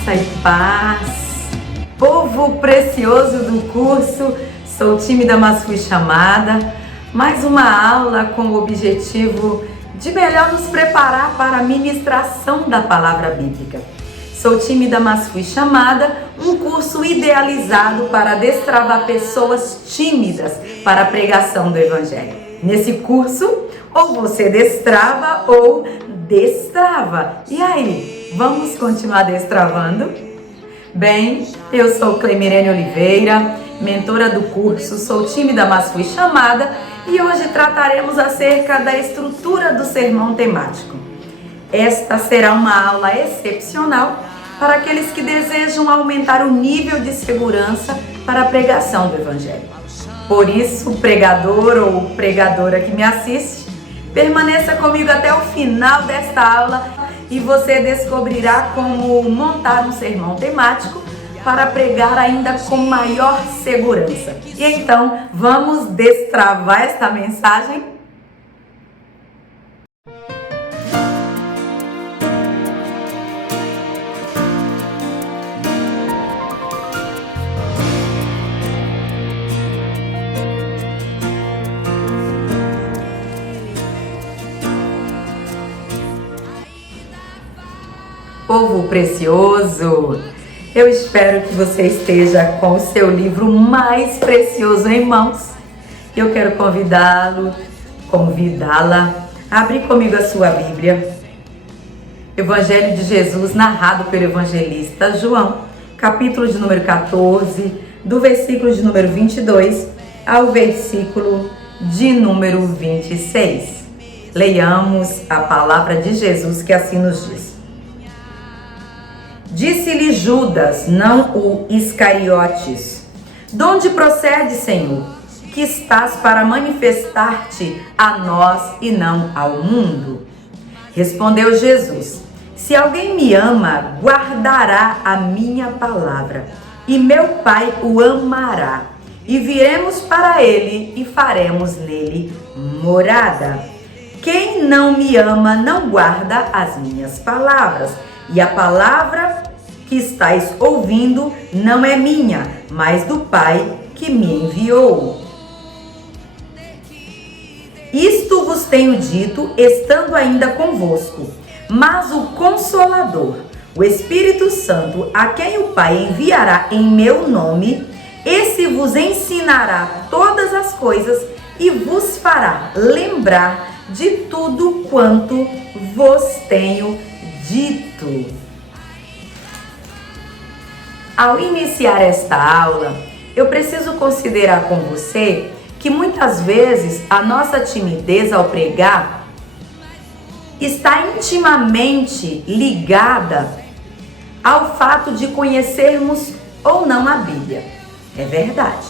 Graça e paz, povo precioso do curso, sou tímida, mas fui chamada. Mais uma aula com o objetivo de melhor nos preparar para a ministração da palavra bíblica. Sou tímida, mas fui chamada, um curso idealizado para destravar pessoas tímidas para a pregação do Evangelho. Nesse curso, ou você destrava ou destrava. E aí, vamos continuar destravando? Bem, eu sou Clemirene Oliveira, mentora do curso, sou tímida, mas fui chamada, e hoje trataremos acerca da estrutura do sermão temático. Esta será uma aula excepcional para aqueles que desejam aumentar o nível de segurança para a pregação do Evangelho. Por isso, pregador ou pregadora que me assiste, permaneça comigo até o final desta aula e você descobrirá como montar um sermão temático para pregar ainda com maior segurança. E então, vamos destravar esta mensagem? Povo precioso, eu espero que você esteja com o seu livro mais precioso em mãos. Eu quero convidá-la a abrir comigo a sua Bíblia. Evangelho de Jesus narrado pelo evangelista João, capítulo de número 14, do versículo de número 22 ao versículo de número 26. Leiamos a palavra de Jesus que assim nos diz. Disse-lhe Judas, não o Iscariotes: de onde procede, Senhor, que estás para manifestar-te a nós e não ao mundo? Respondeu Jesus: se alguém me ama, guardará a minha palavra, e meu Pai o amará, e viremos para ele e faremos nele morada. Quem não me ama não guarda as minhas palavras, e a palavra que estáis ouvindo não é minha, mas do Pai que me enviou. Isto vos tenho dito, estando ainda convosco. Mas o Consolador, o Espírito Santo, a quem o Pai enviará em meu nome, esse vos ensinará todas as coisas e vos fará lembrar de tudo quanto vos tenho dito. Ao iniciar esta aula, eu preciso considerar com você que muitas vezes a nossa timidez ao pregar está intimamente ligada ao fato de conhecermos ou não a Bíblia. É verdade.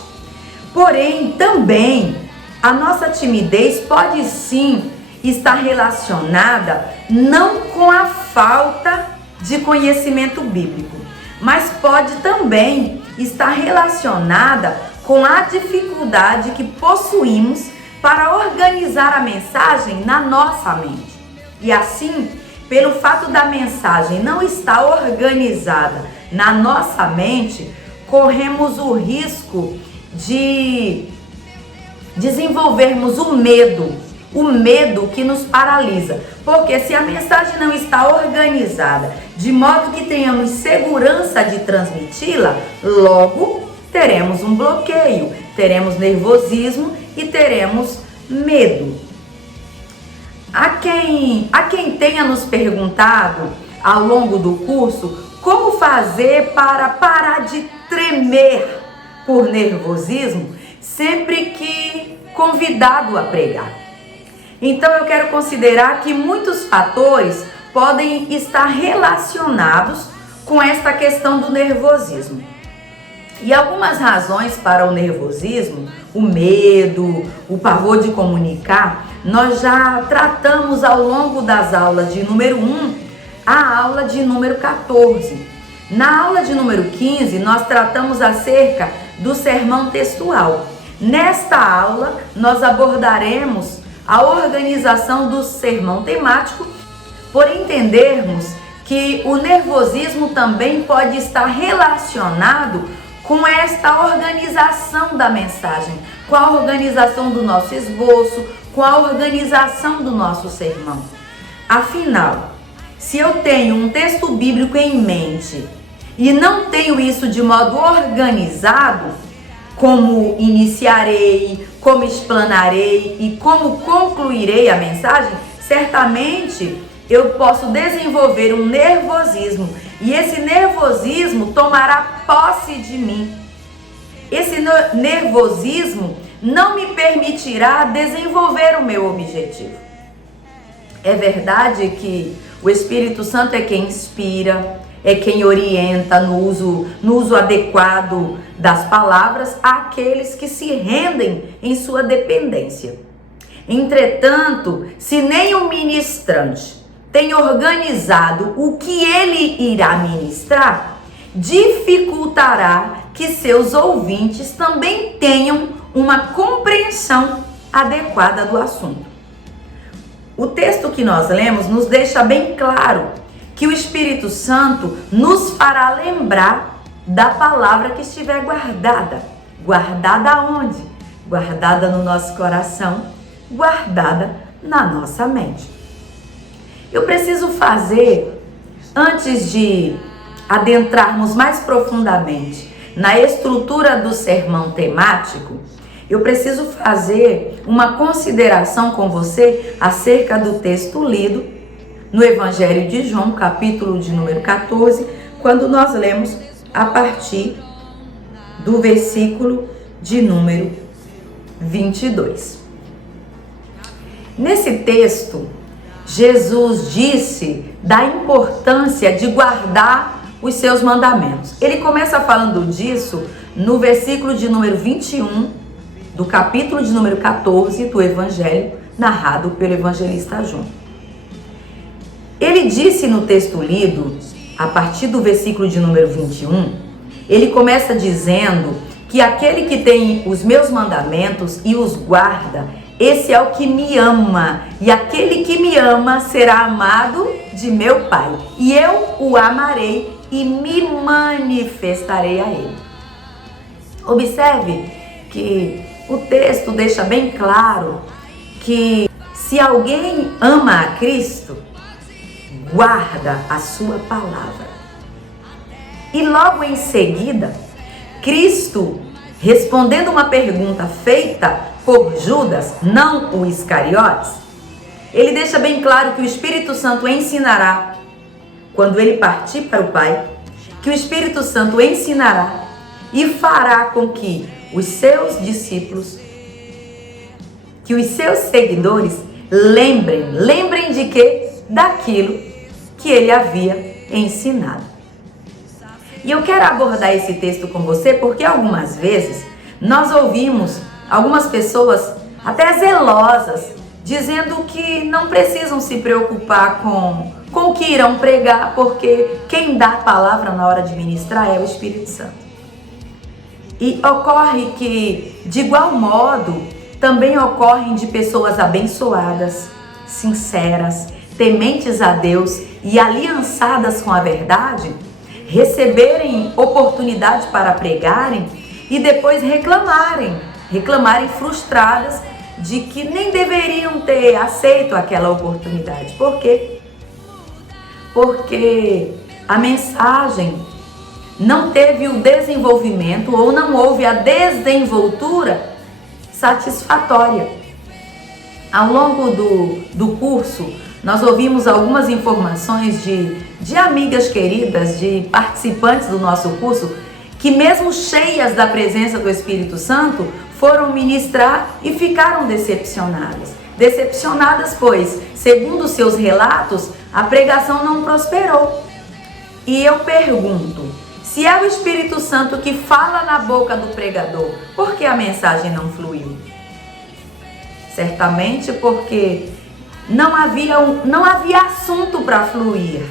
Porém, também a nossa timidez pode sim estar relacionada não com a falta de conhecimento bíblico, mas pode também estar relacionada com a dificuldade que possuímos para organizar a mensagem na nossa mente. E assim, pelo fato da mensagem não estar organizada na nossa mente, corremos o risco de desenvolvermos o medo que nos paralisa. Porque se a mensagem não está organizada, de modo que tenhamos segurança de transmiti-la, logo teremos um bloqueio, teremos nervosismo e teremos medo. A quem tenha nos perguntado ao longo do curso como fazer para parar de tremer por nervosismo sempre que convidado a pregar. Então eu quero considerar que muitos fatores podem estar relacionados com esta questão do nervosismo. E algumas razões para o nervosismo, o medo, o pavor de comunicar, nós já tratamos ao longo das aulas de número 1 a aula de número 14. Na aula de número 15, nós tratamos acerca do sermão textual. Nesta aula, nós abordaremos a organização do sermão temático, por entendermos que o nervosismo também pode estar relacionado com esta organização da mensagem, com a organização do nosso esboço, com a organização do nosso sermão. Afinal, se eu tenho um texto bíblico em mente e não tenho isso de modo organizado, como iniciarei, como explanarei e como concluirei a mensagem, certamente eu posso desenvolver um nervosismo e esse nervosismo tomará posse de mim. Esse nervosismo não me permitirá desenvolver o meu objetivo. É verdade que o Espírito Santo é quem inspira, é quem orienta no uso adequado das palavras àqueles que se rendem em sua dependência. Entretanto, se nem o ministrante tem organizado o que ele irá ministrar, dificultará que seus ouvintes também tenham uma compreensão adequada do assunto. O texto que nós lemos nos deixa bem claro que o Espírito Santo nos fará lembrar da palavra que estiver guardada. Guardada onde? Guardada no nosso coração, guardada na nossa mente. Eu preciso fazer, antes de adentrarmos mais profundamente na estrutura do sermão temático, eu preciso fazer uma consideração com você acerca do texto lido no Evangelho de João, capítulo de número 14, quando nós lemos a partir do versículo de número 22. Nesse texto, Jesus disse da importância de guardar os seus mandamentos. Ele começa falando disso no versículo de número 21 do capítulo de número 14 do Evangelho, narrado pelo evangelista João. Ele disse no texto lido, a partir do versículo de número 21, ele começa dizendo que aquele que tem os meus mandamentos e os guarda, esse é o que me ama, e aquele que me ama será amado de meu Pai, e eu o amarei e me manifestarei a ele. Observe que o texto deixa bem claro que se alguém ama a Cristo, guarda a sua palavra. E logo em seguida, Cristo, respondendo uma pergunta feita por Judas, não o Iscariotes, ele deixa bem claro que o Espírito Santo ensinará, quando ele partir para o Pai, que o Espírito Santo ensinará e fará com que os seus discípulos, que os seus seguidores lembrem de quê? Daquilo que ele havia ensinado. E eu quero abordar esse texto com você porque algumas vezes nós ouvimos algumas pessoas até zelosas dizendo que não precisam se preocupar com o que irão pregar, porque quem dá a palavra na hora de ministrar é o Espírito Santo. E ocorre que, de igual modo, também ocorrem de pessoas abençoadas, sinceras, tementes a Deus e aliançadas com a verdade, receberem oportunidade para pregarem e depois reclamarem frustradas de que nem deveriam ter aceito aquela oportunidade. Por quê? Porque a mensagem não teve o desenvolvimento ou não houve a desenvoltura satisfatória. Ao longo do curso, nós ouvimos algumas informações de amigas queridas, de participantes do nosso curso, que mesmo cheias da presença do Espírito Santo, foram ministrar e ficaram decepcionadas. Decepcionadas, pois, segundo seus relatos, a pregação não prosperou. E eu pergunto, se é o Espírito Santo que fala na boca do pregador, por que a mensagem não fluiu? Certamente porque não havia assunto para fluir.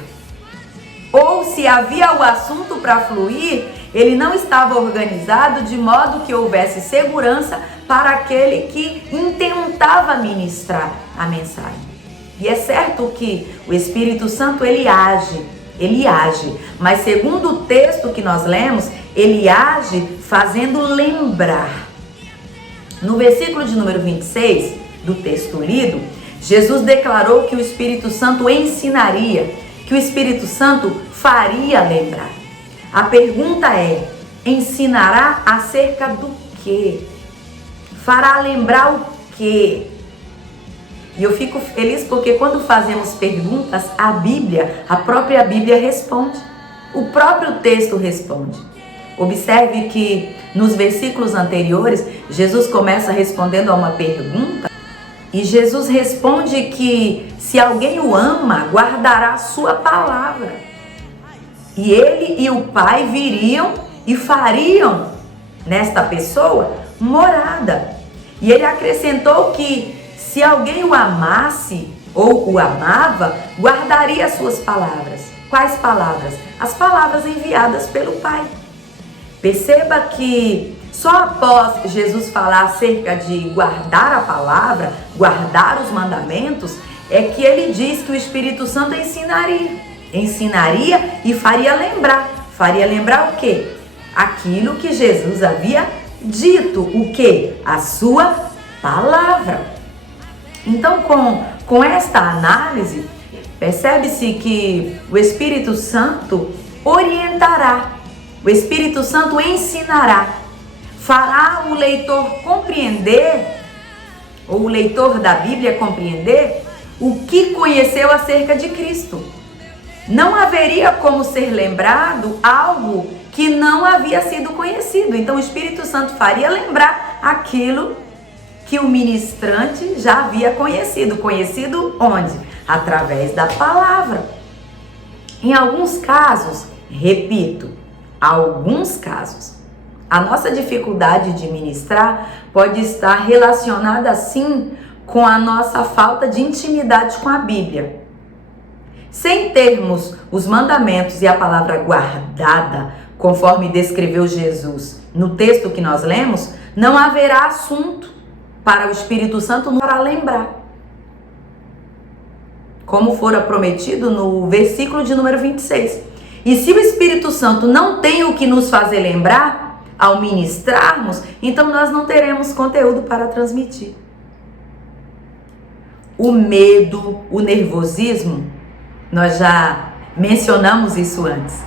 Ou se havia o assunto para fluir, ele não estava organizado de modo que houvesse segurança para aquele que intentava ministrar a mensagem. E é certo que o Espírito Santo ele age ele age. Mas segundo o texto que nós lemos, ele age fazendo lembrar. No versículo de número 26 do texto lido, Jesus declarou que o Espírito Santo ensinaria, que o Espírito Santo faria lembrar. A pergunta é: ensinará acerca do quê? Fará lembrar o quê? E eu fico feliz porque quando fazemos perguntas, a própria Bíblia responde. O próprio texto responde. Observe que nos versículos anteriores, Jesus começa respondendo a uma pergunta e Jesus responde que se alguém o ama, guardará a sua palavra. E ele e o Pai viriam e fariam nesta pessoa morada. E ele acrescentou que se alguém o amasse ou o amava, guardaria as suas palavras. Quais palavras? As palavras enviadas pelo Pai. Perceba que só após Jesus falar acerca de guardar a palavra, guardar os mandamentos, é que ele diz que o Espírito Santo ensinaria e faria lembrar. Faria lembrar o quê? Aquilo que Jesus havia dito. O quê? A sua palavra. Então, com esta análise, percebe-se que o Espírito Santo orientará, o Espírito Santo ensinará, fará o leitor compreender, ou o leitor da Bíblia compreender, o que conheceu acerca de Cristo. Não haveria como ser lembrado algo que não havia sido conhecido. Então, o Espírito Santo faria lembrar aquilo que o ministrante já havia conhecido. Conhecido onde? Através da palavra. Em alguns casos, repito, alguns casos, a nossa dificuldade de ministrar pode estar relacionada sim com a nossa falta de intimidade com a Bíblia. Sem termos os mandamentos e a palavra guardada, conforme descreveu Jesus no texto que nós lemos, não haverá assunto para o Espírito Santo para lembrar. Como fora prometido no versículo de número 26. E se o Espírito Santo não tem o que nos fazer lembrar ao ministrarmos, então nós não teremos conteúdo para transmitir. O medo, o nervosismo, nós já mencionamos isso antes.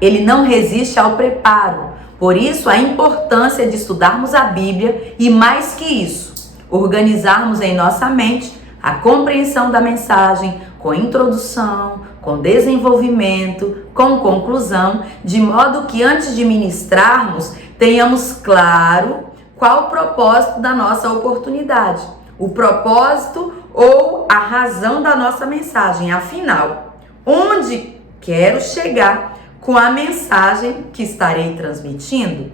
Ele não resiste ao preparo. Por isso, a importância de estudarmos a Bíblia e, mais que isso, organizarmos em nossa mente a compreensão da mensagem com introdução, com desenvolvimento, com conclusão, de modo que antes de ministrarmos, tenhamos claro qual o propósito da nossa oportunidade, o propósito ou a razão da nossa mensagem. Afinal, onde quero chegar com a mensagem que estarei transmitindo?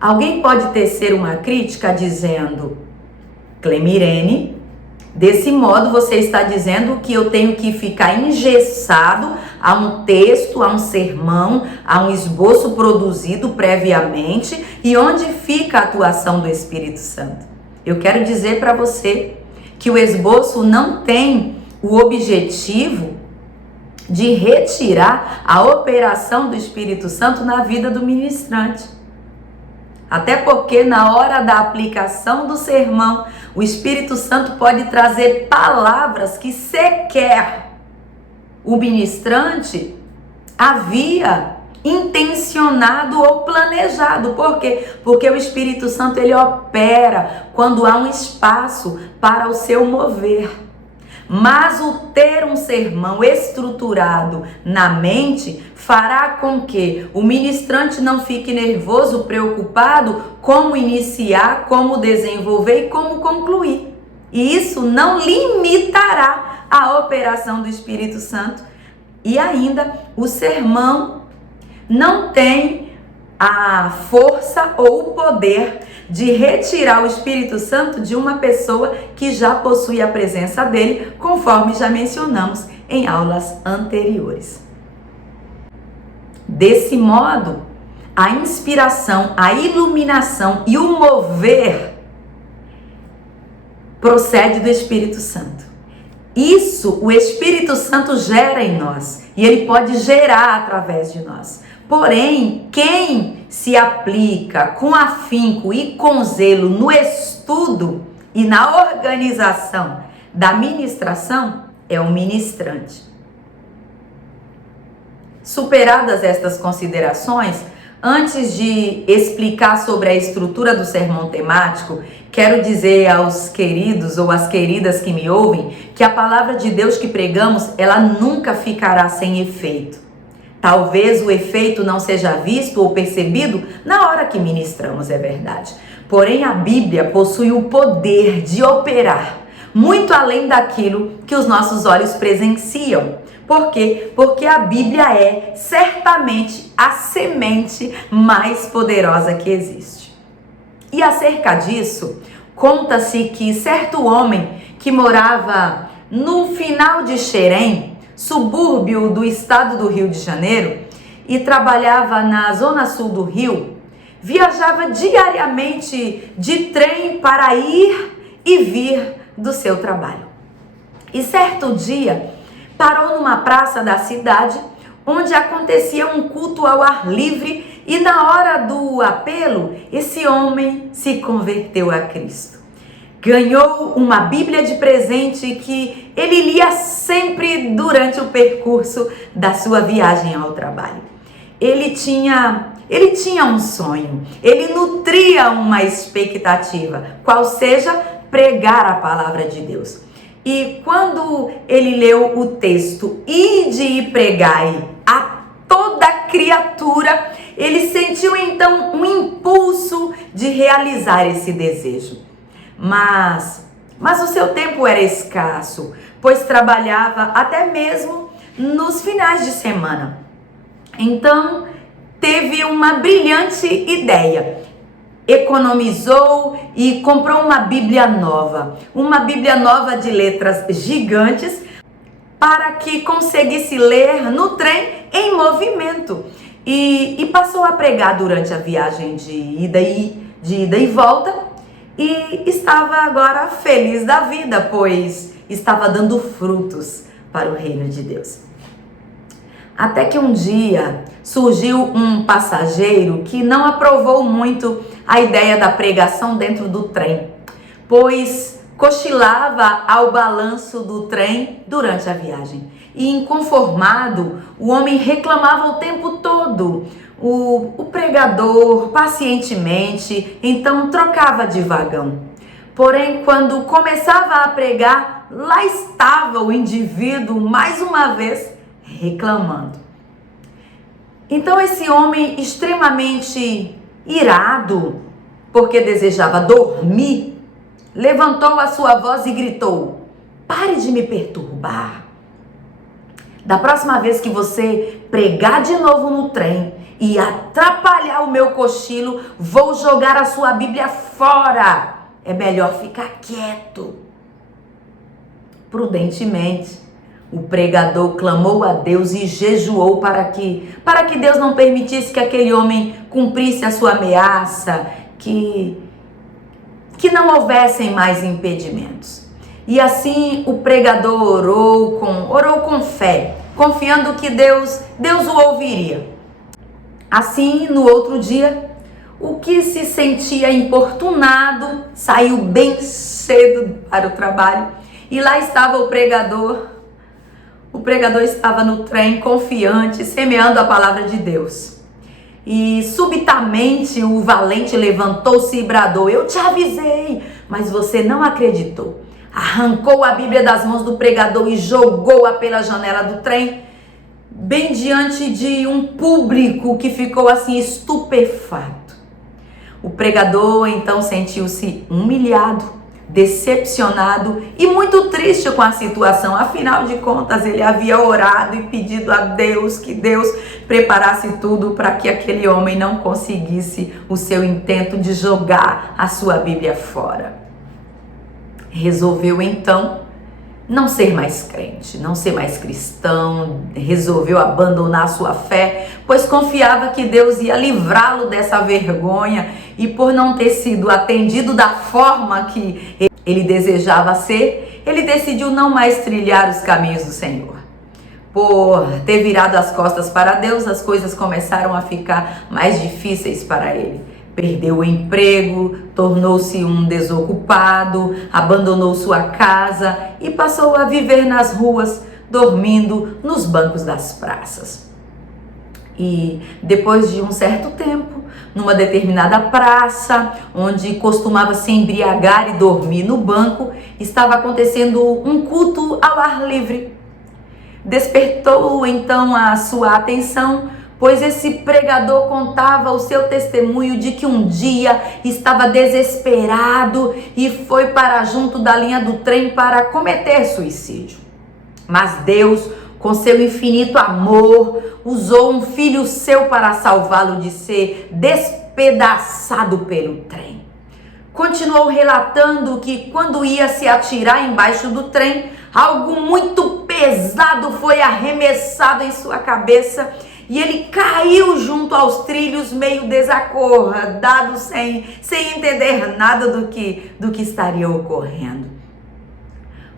Alguém pode tecer uma crítica dizendo: Clemirene, desse modo você está dizendo que eu tenho que ficar engessado a um texto, a um sermão, a um esboço produzido previamente, e onde fica a atuação do Espírito Santo? Eu quero dizer para você que o esboço não tem o objetivo de retirar a operação do Espírito Santo na vida do ministrante. Até porque na hora da aplicação do sermão, o Espírito Santo pode trazer palavras que sequer o ministrante havia intencionado ou planejado. Por quê? Porque o Espírito Santo ele opera quando há um espaço para o seu mover. Mas o ter um sermão estruturado na mente fará com que o ministrante não fique nervoso, preocupado como iniciar, como desenvolver e como concluir. E isso não limitará a operação do Espírito Santo. E ainda, o sermão não tem a força ou o poder de retirar o Espírito Santo de uma pessoa que já possui a presença dele, conforme já mencionamos em aulas anteriores. Desse modo, a inspiração, a iluminação e o mover procede do Espírito Santo. Isso o Espírito Santo gera em nós e ele pode gerar através de nós. Porém, quem se aplica com afinco e com zelo no estudo e na organização da ministração é o ministrante. Superadas estas considerações, antes de explicar sobre a estrutura do sermão temático, quero dizer aos queridos ou às queridas que me ouvem que a palavra de Deus que pregamos, ela nunca ficará sem efeito. Talvez o efeito não seja visto ou percebido na hora que ministramos, é verdade. Porém, a Bíblia possui o poder de operar muito além daquilo que os nossos olhos presenciam. Por quê? Porque a Bíblia é certamente a semente mais poderosa que existe. E acerca disso, conta-se que certo homem que morava no final de Xerém, subúrbio do estado do Rio de Janeiro, e trabalhava na zona sul do Rio, viajava diariamente de trem para ir e vir do seu trabalho. E certo dia, parou numa praça da cidade, onde acontecia um culto ao ar livre, e na hora do apelo, esse homem se converteu a Cristo. Ganhou uma Bíblia de presente que ele lia sempre durante o percurso da sua viagem ao trabalho. Ele tinha um sonho, ele nutria uma expectativa, qual seja pregar a palavra de Deus. E quando ele leu o texto, ide e pregai a toda criatura, ele sentiu então um impulso de realizar esse desejo. Mas o seu tempo era escasso, pois trabalhava até mesmo nos finais de semana. Então, teve uma brilhante ideia. Economizou e comprou uma Bíblia nova de letras gigantes, para que conseguisse ler no trem em movimento, e passou a pregar durante a viagem de ida e volta, e estava agora feliz da vida, pois estava dando frutos para o reino de Deus. Até que um dia surgiu um passageiro que não aprovou muito a ideia da pregação dentro do trem, pois cochilava ao balanço do trem durante a viagem. E inconformado, o homem reclamava o tempo todo. O pregador, pacientemente, então trocava de vagão. Porém, quando começava a pregar, lá estava o indivíduo mais uma vez reclamando. Então esse homem, extremamente irado, porque desejava dormir, levantou a sua voz e gritou: "Pare de me perturbar. Da próxima vez que você pregar de novo no trem e atrapalhar o meu cochilo, vou jogar a sua Bíblia fora. É melhor ficar quieto." Prudentemente, o pregador clamou a Deus e jejuou para que Deus não permitisse que aquele homem cumprisse a sua ameaça, que não houvessem mais impedimentos. E assim o pregador orou com fé, confiando que Deus o ouviria. Assim, no outro dia, o que se sentia importunado saiu bem cedo para o trabalho, e lá estava o pregador. O pregador estava no trem, confiante, semeando a palavra de Deus. E subitamente o valente levantou-se e bradou: "Eu te avisei, mas você não acreditou." Arrancou a Bíblia das mãos do pregador e jogou-a pela janela do trem, bem diante de um público que ficou assim estupefato. O pregador então sentiu-se humilhado, decepcionado e muito triste com a situação. Afinal de contas, ele havia orado e pedido a Deus que Deus preparasse tudo para que aquele homem não conseguisse o seu intento de jogar a sua Bíblia fora. Resolveu então não ser mais crente, não ser mais cristão, resolveu abandonar sua fé, pois confiava que Deus ia livrá-lo dessa vergonha, e por não ter sido atendido da forma que ele desejava ser, ele decidiu não mais trilhar os caminhos do Senhor. Por ter virado as costas para Deus, as coisas começaram a ficar mais difíceis para ele. Perdeu o emprego, tornou-se um desocupado, abandonou sua casa e passou a viver nas ruas, dormindo nos bancos das praças. E depois de um certo tempo, numa determinada praça, onde costumava se embriagar e dormir no banco, estava acontecendo um culto ao ar livre. Despertou então a sua atenção, pois esse pregador contava o seu testemunho de que um dia estava desesperado e foi para junto da linha do trem para cometer suicídio. Mas Deus, com seu infinito amor, usou um filho seu para salvá-lo de ser despedaçado pelo trem. Continuou relatando que quando ia se atirar embaixo do trem, algo muito pesado foi arremessado em sua cabeça e ele caiu junto aos trilhos meio desacordado, sem entender nada do que estaria ocorrendo.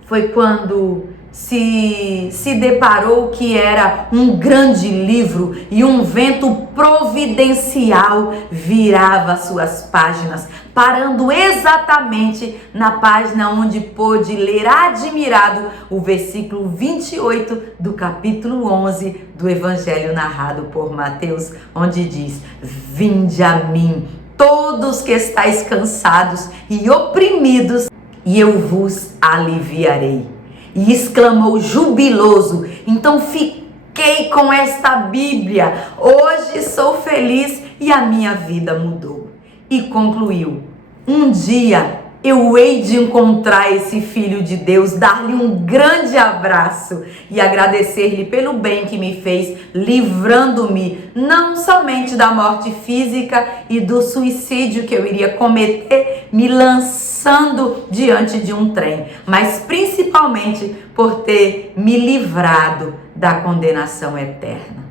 Foi quando se deparou que era um grande livro e um vento providencial virava suas páginas, parando exatamente na página onde pôde ler admirado o versículo 28 do capítulo 11 do Evangelho narrado por Mateus, onde diz: "Vinde a mim, todos que estáis cansados e oprimidos, e eu vos aliviarei." E exclamou jubiloso: "Então fiquei com esta Bíblia, hoje sou feliz e a minha vida mudou." E concluiu: "Um dia eu hei de encontrar esse Filho de Deus, dar-lhe um grande abraço e agradecer-lhe pelo bem que me fez, livrando-me não somente da morte física e do suicídio que eu iria cometer, me lançando diante de um trem, mas principalmente por ter me livrado da condenação eterna."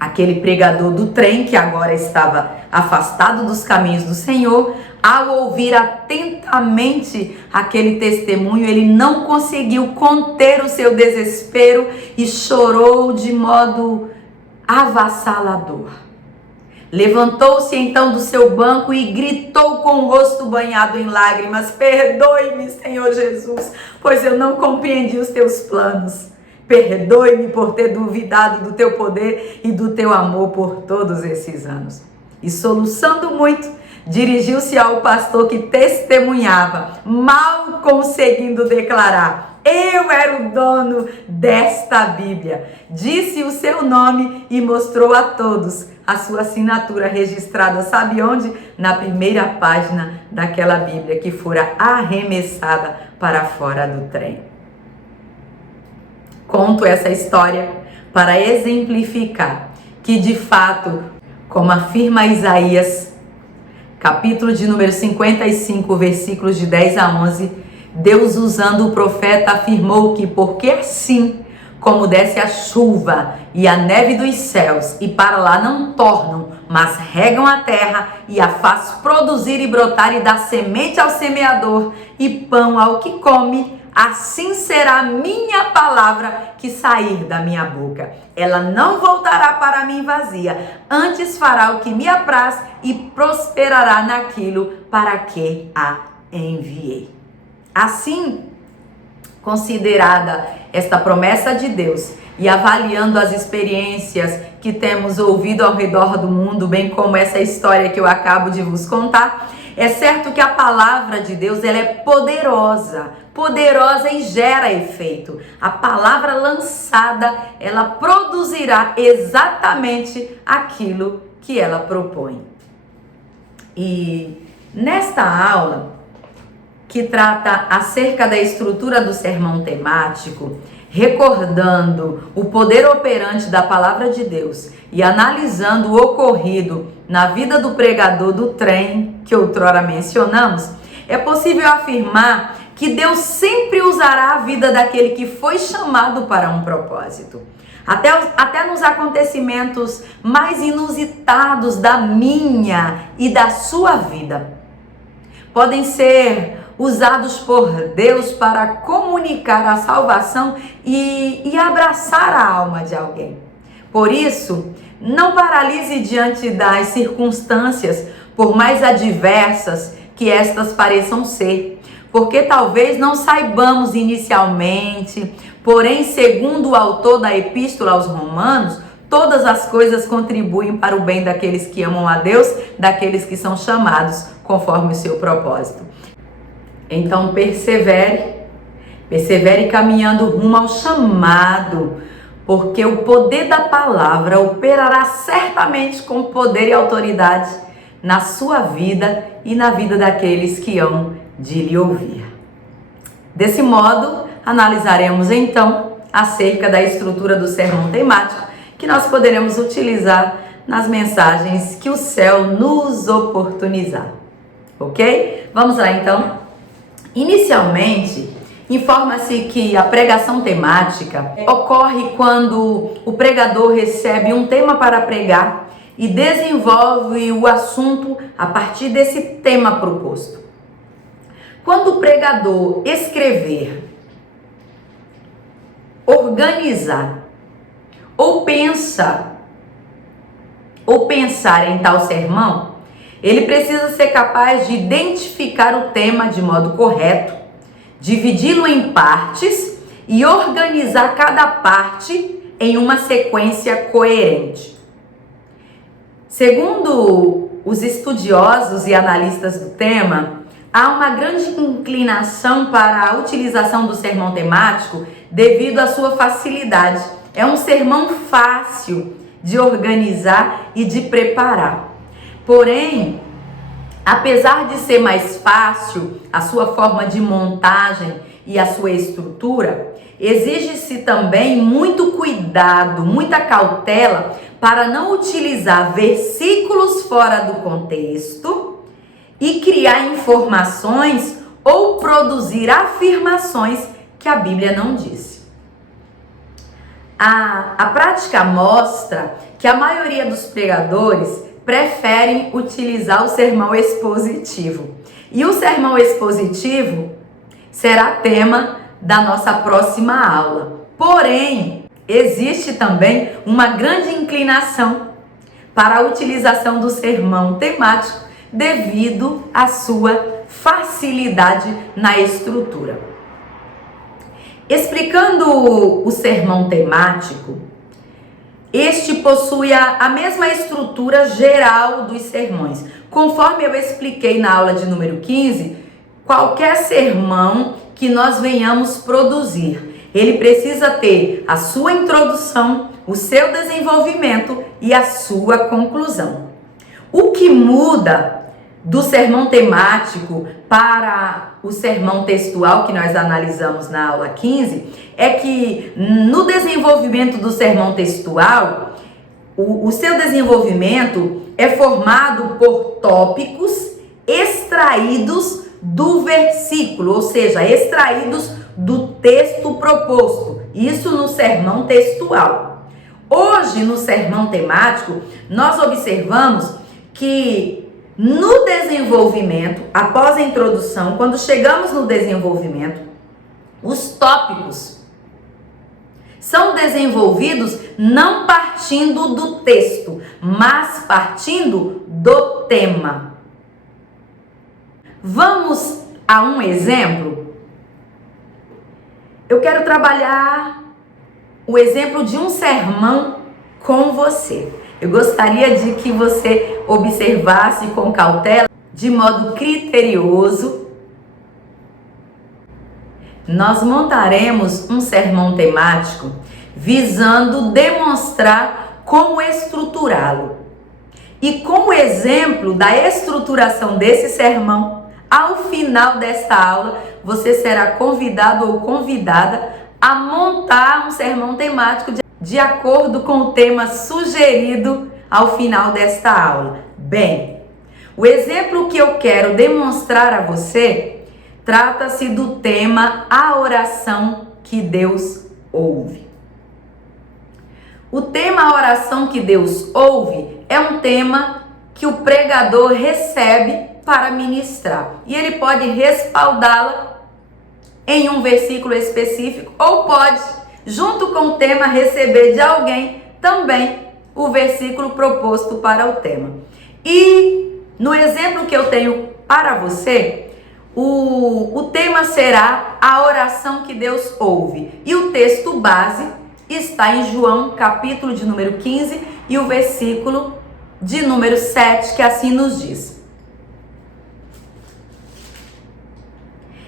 Aquele pregador do trem, que agora estava afastado dos caminhos do Senhor, ao ouvir atentamente aquele testemunho, ele não conseguiu conter o seu desespero e chorou de modo avassalador. Levantou-se então do seu banco e gritou com o rosto banhado em lágrimas: "Perdoe-me, Senhor Jesus, pois eu não compreendi os teus planos. Perdoe-me por ter duvidado do teu poder e do teu amor por todos esses anos." E soluçando muito, dirigiu-se ao pastor que testemunhava, mal conseguindo declarar: "Eu era o dono desta Bíblia." Disse o seu nome e mostrou a todos a sua assinatura registrada, sabe onde? Na primeira página daquela Bíblia que fora arremessada para fora do trem. Conto essa história para exemplificar que, de fato, como afirma Isaías, capítulo de número 55, versículos de 10 a 11, Deus, usando o profeta, afirmou que porque assim como desce a chuva e a neve dos céus e para lá não tornam, mas regam a terra e a faz produzir e brotar e dá semente ao semeador e pão ao que come, assim será a minha palavra que sair da minha boca. Ela não voltará para mim vazia, antes fará o que me apraz e prosperará naquilo para que a enviei. Assim, considerada esta promessa de Deus e avaliando as experiências que temos ouvido ao redor do mundo, bem como essa história que eu acabo de vos contar, é certo que a palavra de Deus ela é poderosa e gera efeito. A palavra lançada, ela produzirá exatamente aquilo que ela propõe. E nesta aula, que trata acerca da estrutura do sermão temático, recordando o poder operante da palavra de Deus e analisando o ocorrido na vida do pregador do trem, que outrora mencionamos, é possível afirmar que Deus sempre usará a vida daquele que foi chamado para um propósito. Até nos acontecimentos mais inusitados da minha e da sua vida. Podem ser usados por Deus para comunicar a salvação e abraçar a alma de alguém. Por isso, não paralise diante das circunstâncias, por mais adversas que estas pareçam ser, porque talvez não saibamos inicialmente, porém, segundo o autor da Epístola aos Romanos, todas as coisas contribuem para o bem daqueles que amam a Deus, daqueles que são chamados conforme o seu propósito. Então persevere caminhando rumo ao chamado, porque o poder da palavra operará certamente com poder e autoridade na sua vida e na vida daqueles que hão de lhe ouvir. Desse modo, analisaremos então acerca da estrutura do sermão temático que nós poderemos utilizar nas mensagens que o céu nos oportunizar. Ok? Vamos lá então. Inicialmente, informa-se que a pregação temática ocorre quando o pregador recebe um tema para pregar e desenvolve o assunto a partir desse tema proposto. Quando o pregador escrever, organizar ou pensar em tal sermão, ele precisa ser capaz de identificar o tema de modo correto, dividi-lo em partes e organizar cada parte em uma sequência coerente. Segundo os estudiosos e analistas do tema, há uma grande inclinação para a utilização do sermão temático devido à sua facilidade. É um sermão fácil de organizar e de preparar. Porém, apesar de ser mais fácil a sua forma de montagem e a sua estrutura, exige-se também muito cuidado, muita cautela para não utilizar versículos fora do contexto e criar informações ou produzir afirmações que a Bíblia não disse. A prática mostra que a maioria dos pregadores preferem utilizar o sermão expositivo. E o sermão expositivo será tema da nossa próxima aula. Porém, existe também uma grande inclinação para a utilização do sermão temático devido à sua facilidade na estrutura. Explicando o sermão temático, este possui a mesma estrutura geral dos sermões. Conforme eu expliquei na aula de número 15, qualquer sermão que nós venhamos produzir, ele precisa ter a sua introdução, o seu desenvolvimento e a sua conclusão. O que muda do sermão temático para o sermão textual que nós analisamos na aula 15 é que no desenvolvimento do sermão textual, o seu desenvolvimento é formado por tópicos extraídos do versículo, ou seja, extraídos do texto proposto. Isso no sermão textual. Hoje, no sermão temático, nós observamos que no desenvolvimento, após a introdução, quando chegamos no desenvolvimento, os tópicos são desenvolvidos não partindo do texto, mas partindo do tema. Vamos a um exemplo? Eu quero trabalhar o exemplo de um sermão com você. Eu gostaria de que você observasse com cautela, de modo criterioso. Nós montaremos um sermão temático visando demonstrar como estruturá-lo. E com o exemplo da estruturação desse sermão, ao final desta aula, você será convidado ou convidada a montar um sermão temático de acordo com o tema sugerido ao final desta aula. Bem, o exemplo que eu quero demonstrar a você trata-se do tema A Oração que Deus Ouve. O tema A Oração que Deus Ouve é um tema que o pregador recebe para ministrar. E ele pode respaldá-la em um versículo específico, ou pode, junto com o tema, receber de alguém também o versículo proposto para o tema. E no exemplo que eu tenho para você, o tema será a oração que Deus ouve. E o texto base está em João, capítulo de número 15, e o versículo de número 7, que assim nos diz: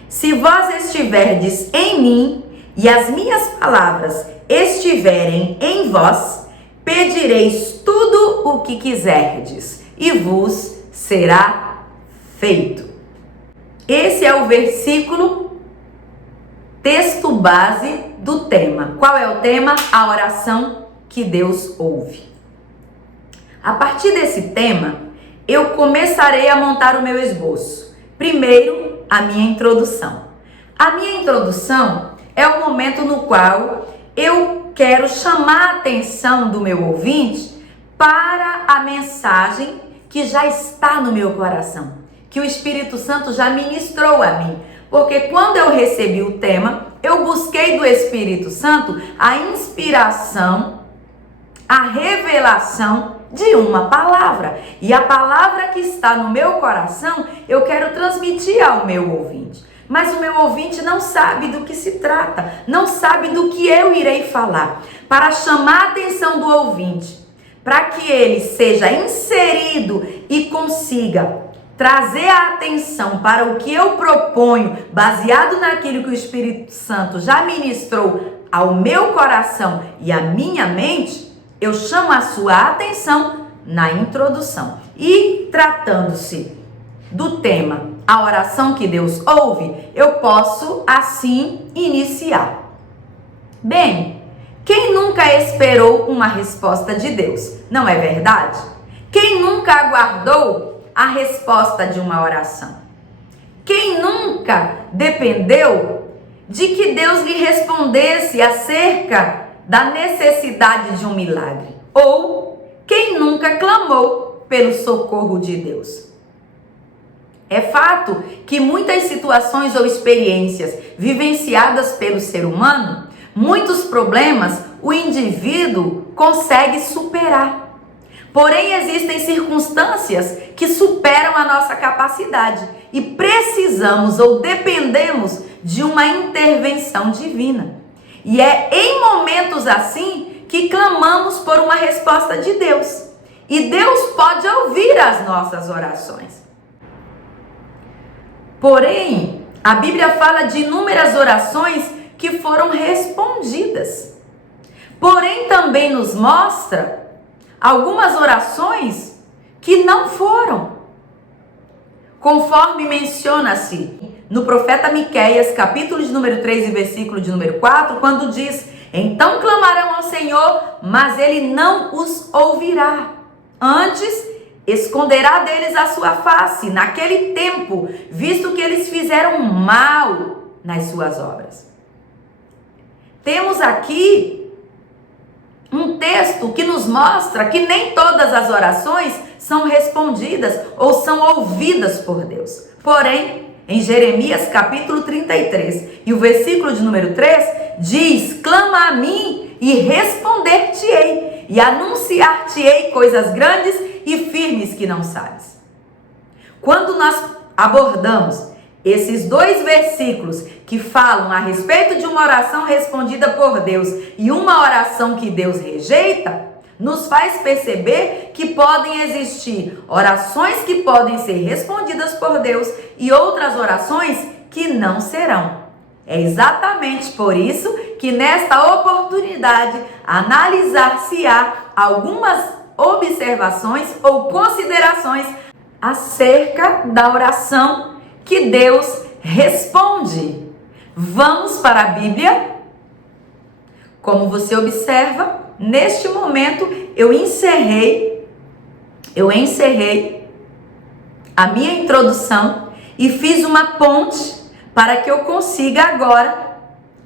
Se vós estiverdes em mim e as minhas palavras estiverem em vós, pedireis tudo o que quiserdes e vos será feito. Esse é o versículo, texto base do tema. Qual é o tema? A oração que Deus ouve. A partir desse tema, eu começarei a montar o meu esboço. Primeiro, a minha introdução. A minha introdução é o momento no qual eu quero chamar a atenção do meu ouvinte para a mensagem que já está no meu coração, que o Espírito Santo já ministrou a mim. Porque quando eu recebi o tema, eu busquei do Espírito Santo a inspiração, a revelação de uma palavra. E a palavra que está no meu coração, eu quero transmitir ao meu ouvinte. Mas o meu ouvinte não sabe do que se trata, não sabe do que eu irei falar. Para chamar a atenção do ouvinte, para que ele seja inserido e consiga trazer a atenção para o que eu proponho, baseado naquilo que o Espírito Santo já ministrou ao meu coração e à minha mente, eu chamo a sua atenção na introdução. E tratando-se do tema a oração que Deus ouve, eu posso assim iniciar. Bem, quem nunca esperou uma resposta de Deus? Não é verdade? Quem nunca aguardou a resposta de uma oração? Quem nunca dependeu de que Deus lhe respondesse acerca da necessidade de um milagre? Ou quem nunca clamou pelo socorro de Deus? É fato que muitas situações ou experiências vivenciadas pelo ser humano, muitos problemas o indivíduo consegue superar. Porém, existem circunstâncias que superam a nossa capacidade e precisamos ou dependemos de uma intervenção divina. E é em momentos assim que clamamos por uma resposta de Deus. E Deus pode ouvir as nossas orações. Porém, a Bíblia fala de inúmeras orações que foram respondidas. Porém, também nos mostra algumas orações que não foram. Conforme menciona-se no profeta Miqueias, capítulo de número 3 e versículo de número 4, quando diz: Então clamarão ao Senhor, mas Ele não os ouvirá. Antes, esconderá deles a sua face naquele tempo, visto que eles fizeram mal nas suas obras. Temos aqui um texto que nos mostra que nem todas as orações são respondidas ou são ouvidas por Deus. Porém, em Jeremias capítulo 33 e o versículo de número 3 diz: Clama a mim e responder-te-ei e anunciar-te-ei coisas grandes e firmes que não sabes. Quando nós abordamos esses dois versículos que falam a respeito de uma oração respondida por Deus e uma oração que Deus rejeita, nos faz perceber que podem existir orações que podem ser respondidas por Deus e outras orações que não serão. É exatamente por isso que nesta oportunidade analisar-se-á algumas observações ou considerações acerca da oração que Deus responde. Vamos para a Bíblia. Como você observa, neste momento eu encerrei a minha introdução e fiz uma ponte para que eu consiga agora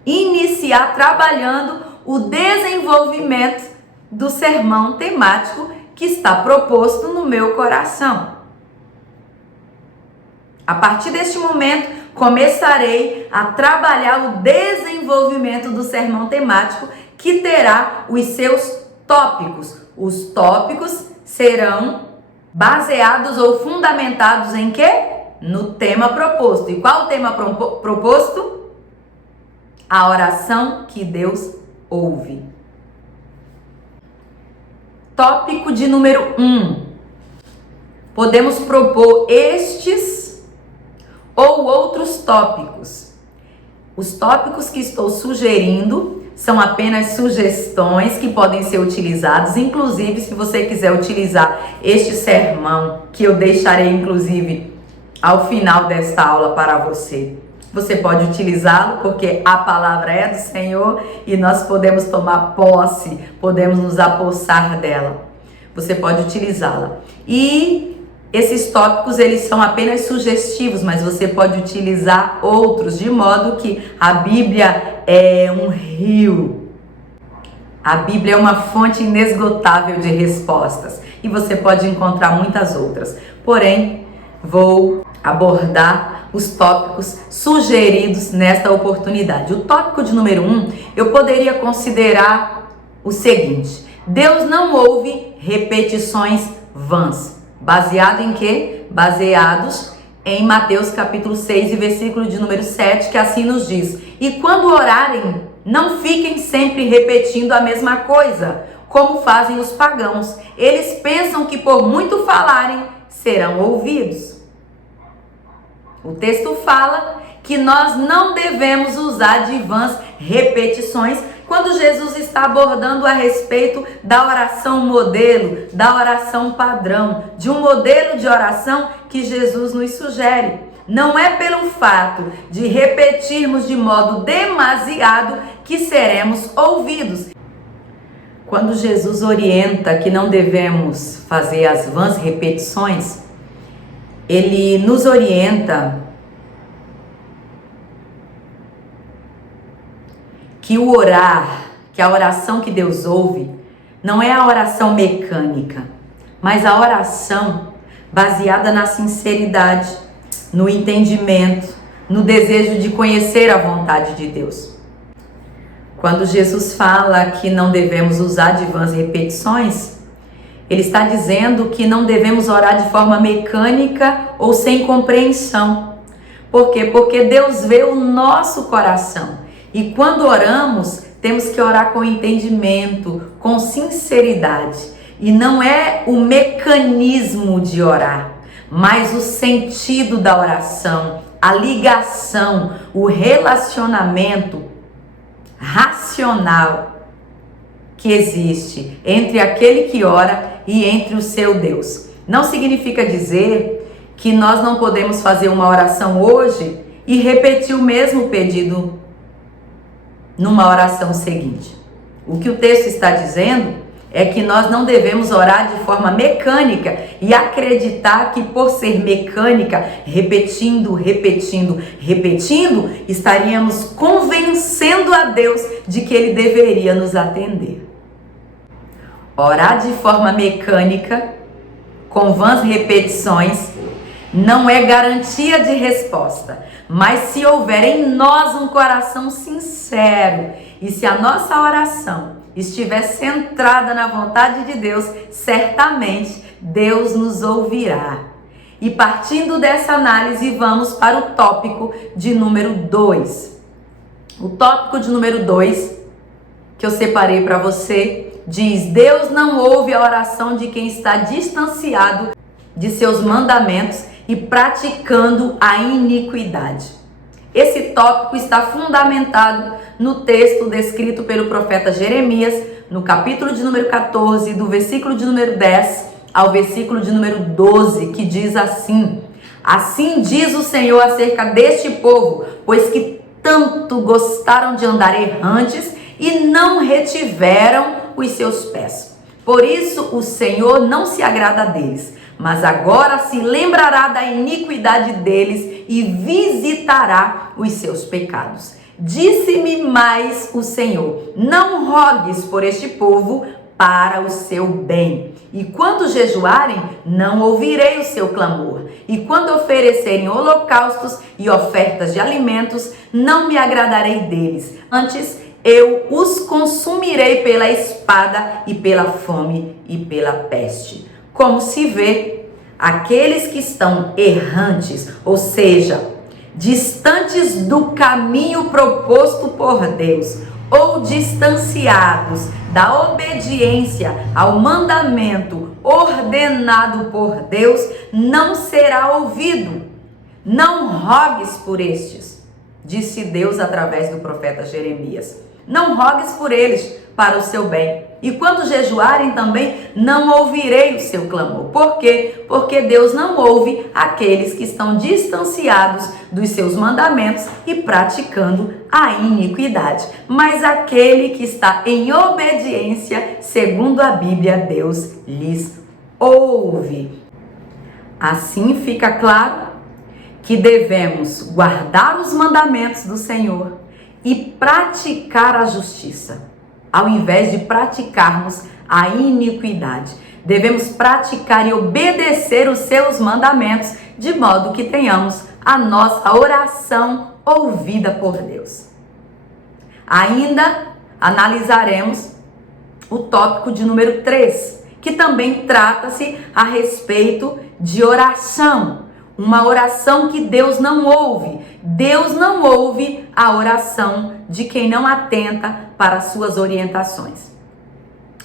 iniciar trabalhando o desenvolvimento do sermão temático que está proposto no meu coração. A partir deste momento, começarei a trabalhar o desenvolvimento do sermão temático, que terá os seus tópicos. Os tópicos serão baseados ou fundamentados em quê? No tema proposto. E qual o tema proposto? A oração que Deus ouve. Tópico de número 1. Podemos propor estes ou outros tópicos. Os tópicos que estou sugerindo são apenas sugestões que podem ser utilizados. Inclusive, se você quiser utilizar este sermão, que eu deixarei inclusive ao final desta aula para você, você pode utilizá-lo, porque a palavra é do Senhor e nós podemos tomar posse, podemos nos apossar dela. Você pode utilizá-la. E esses tópicos, eles são apenas sugestivos, mas você pode utilizar outros, de modo que a Bíblia é um rio. A Bíblia é uma fonte inesgotável de respostas e você pode encontrar muitas outras. Porém, vou abordar os tópicos sugeridos nesta oportunidade. O tópico de número 1, eu poderia considerar o seguinte: Deus não ouve repetições vãs. Baseado em quê? Baseados em Mateus capítulo 6 e versículo de número 7, que assim nos diz: e quando orarem, não fiquem sempre repetindo a mesma coisa, como fazem os pagãos. Eles pensam que por muito falarem, serão ouvidos. O texto fala que nós não devemos usar de vãs repetições quando Jesus está abordando a respeito da oração modelo, da oração padrão, de um modelo de oração que Jesus nos sugere. Não é pelo fato de repetirmos de modo demasiado que seremos ouvidos. Quando Jesus orienta que não devemos fazer as vãs repetições, ele nos orienta que o orar, que a oração que Deus ouve, não é a oração mecânica, mas a oração baseada na sinceridade, no entendimento, no desejo de conhecer a vontade de Deus. Quando Jesus fala que não devemos usar de vãs repetições, ele está dizendo que não devemos orar de forma mecânica ou sem compreensão. Por quê? Porque Deus vê o nosso coração. E quando oramos, temos que orar com entendimento, com sinceridade. E não é o mecanismo de orar, mas o sentido da oração, a ligação, o relacionamento racional que existe entre aquele que ora e entre o seu Deus. Não significa dizer que nós não podemos fazer uma oração hoje e repetir o mesmo pedido numa oração seguinte. O que o texto está dizendo é que nós não devemos orar de forma mecânica e acreditar que por ser mecânica, repetindo, estaríamos convencendo a Deus de que Ele deveria nos atender. Orar de forma mecânica, com vãs repetições, não é garantia de resposta, mas se houver em nós um coração sincero e se a nossa oração estiver centrada na vontade de Deus, certamente Deus nos ouvirá. E partindo dessa análise, vamos para o tópico de número 2. O tópico de número 2, que eu separei para você, diz: Deus não ouve a oração de quem está distanciado de seus mandamentos e praticando a iniquidade. Esse tópico está fundamentado no texto descrito pelo profeta Jeremias, no capítulo de número 14, do versículo de número 10 ao versículo de número 12, que diz assim: assim diz o Senhor acerca deste povo, pois que tanto gostaram de andar errantes e não retiveram os seus pés. Por isso o Senhor não se agrada deles, mas agora se lembrará da iniquidade deles e visitará os seus pecados. Disse-me mais o Senhor: não rogues por este povo para o seu bem. E quando jejuarem, não ouvirei o seu clamor. E quando oferecerem holocaustos e ofertas de alimentos, não me agradarei deles. Antes, eu os consumirei pela espada e pela fome e pela peste. Como se vê, aqueles que estão errantes, ou seja, distantes do caminho proposto por Deus, ou distanciados da obediência ao mandamento ordenado por Deus, não será ouvido. Não rogues por estes, disse Deus através do profeta Jeremias. Não rogues por eles para o seu bem. E quando jejuarem também, não ouvirei o seu clamor. Por quê? Porque Deus não ouve aqueles que estão distanciados dos seus mandamentos e praticando a iniquidade. Mas aquele que está em obediência, segundo a Bíblia, Deus lhes ouve. Assim fica claro que devemos guardar os mandamentos do Senhor e praticar a justiça, ao invés de praticarmos a iniquidade. Devemos praticar e obedecer os seus mandamentos, de modo que tenhamos a nossa oração ouvida por Deus. Ainda analisaremos o tópico de número 3, que também trata-se a respeito de oração. Uma oração que Deus não ouve. Deus não ouve a oração de quem não atenta para as suas orientações.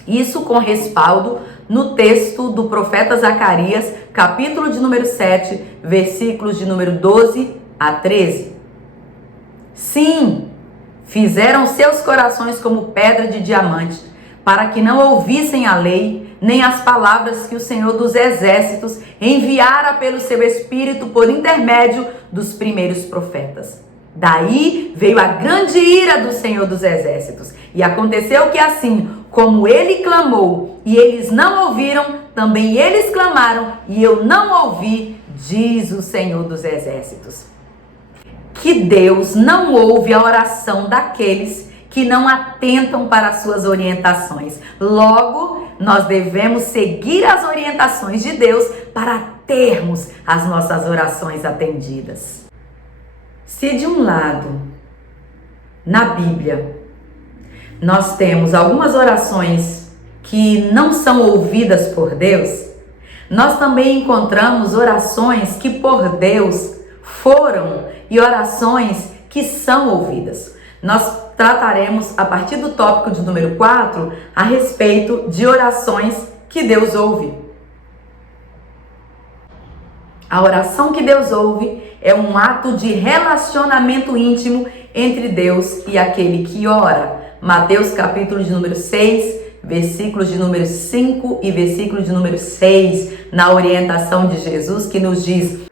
Isso com respaldo no texto do profeta Zacarias, capítulo de número 7, versículos de número 12 a 13. Sim, fizeram seus corações como pedra de diamante, para que não ouvissem a lei, nem as palavras que o Senhor dos Exércitos enviara pelo seu Espírito por intermédio dos primeiros profetas. Daí veio a grande ira do Senhor dos Exércitos. E aconteceu que assim como ele clamou e eles não ouviram, também eles clamaram e eu não ouvi, diz o Senhor dos Exércitos. Que Deus não ouve a oração daqueles que não atentam para as suas orientações. Logo, nós devemos seguir as orientações de Deus para termos as nossas orações atendidas. Se de um lado, na Bíblia, nós temos algumas orações que não são ouvidas por Deus, nós também encontramos orações que por Deus foram e orações que são ouvidas. Nós trataremos a partir do tópico de número 4 a respeito de orações que Deus ouve. A oração que Deus ouve é um ato de relacionamento íntimo entre Deus e aquele que ora. Mateus capítulo de número 6, versículos de número 5 e versículo de número 6, na orientação de Jesus, que nos diz: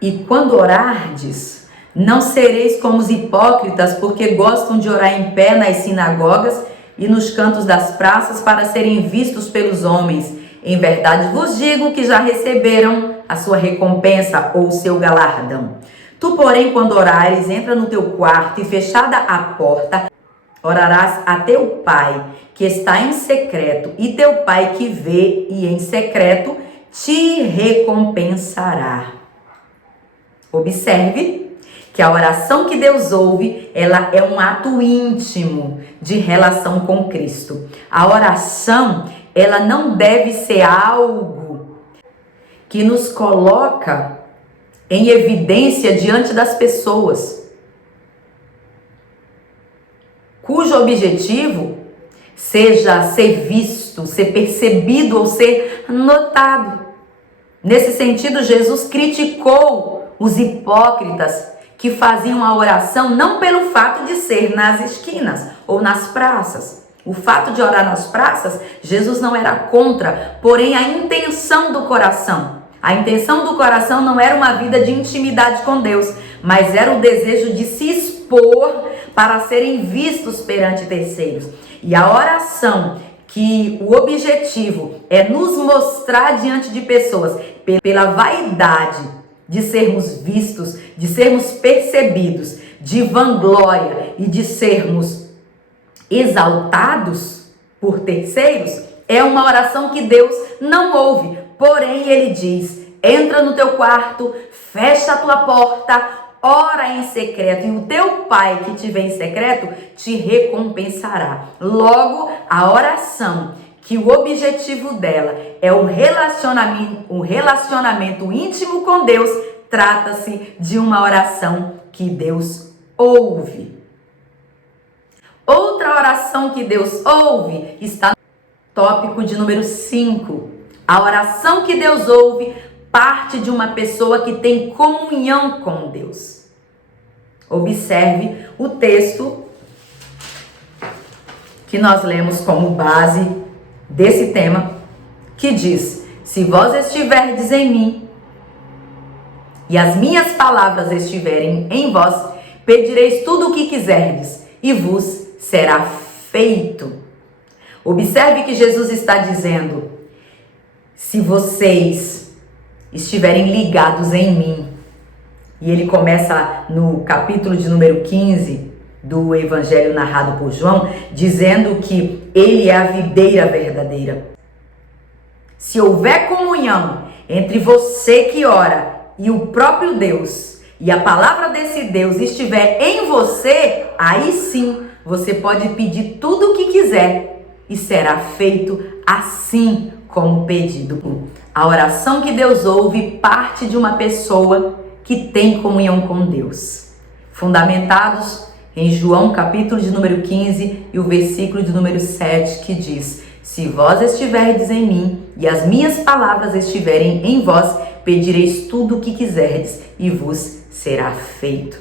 e quando orardes, não sereis como os hipócritas, porque gostam de orar em pé nas sinagogas e nos cantos das praças para serem vistos pelos homens. Em verdade vos digo que já receberam a sua recompensa ou o seu galardão. Tu, porém, quando orares, entra no teu quarto e fechada a porta, orarás a teu Pai que está em secreto, e teu Pai que vê e em secreto te recompensará. Observe que a oração que Deus ouve, ela é um ato íntimo de relação com Cristo. A oração, ela não deve ser algo que nos coloca em evidência diante das pessoas, cujo objetivo seja ser visto, ser percebido ou ser notado. Nesse sentido, Jesus criticou os hipócritas que faziam a oração não pelo fato de ser nas esquinas ou nas praças. O fato de orar nas praças, Jesus não era contra, porém a intenção do coração. A intenção do coração não era uma vida de intimidade com Deus, mas era o desejo de se expor para serem vistos perante terceiros. E a oração, que o objetivo é nos mostrar diante de pessoas pela vaidade de sermos vistos, de sermos percebidos, de vanglória e de sermos exaltados por terceiros, É uma oração que Deus não ouve. Porém, ele diz: entra no teu quarto, fecha a tua porta, ora em secreto, e o teu pai que te vê em secreto te recompensará. Logo, a oração, que o objetivo dela é o relacionamento íntimo com Deus, trata-se de uma oração que Deus ouve. Outra oração que Deus ouve está no tópico de número 5. A oração que Deus ouve parte de uma pessoa que tem comunhão com Deus. Observe o texto que nós lemos como base desse tema, que diz: se vós estiverdes em mim e as minhas palavras estiverem em vós, pedireis tudo o que quiserdes e vos será feito. Observe que Jesus está dizendo: se vocês estiverem ligados em mim, e ele começa no capítulo de número 15 do Evangelho narrado por João, dizendo que ele é a videira verdadeira. Se houver comunhão entre você que ora e o próprio Deus, e a palavra desse Deus estiver em você, aí sim você pode pedir tudo o que quiser e será feito assim como pedido. A oração que Deus ouve parte de uma pessoa que tem comunhão com Deus. Fundamentados em João capítulo de número 15 e o versículo de número 7, que diz: se vós estiverdes em mim e as minhas palavras estiverem em vós, pedireis tudo o que quiserdes e vos será feito.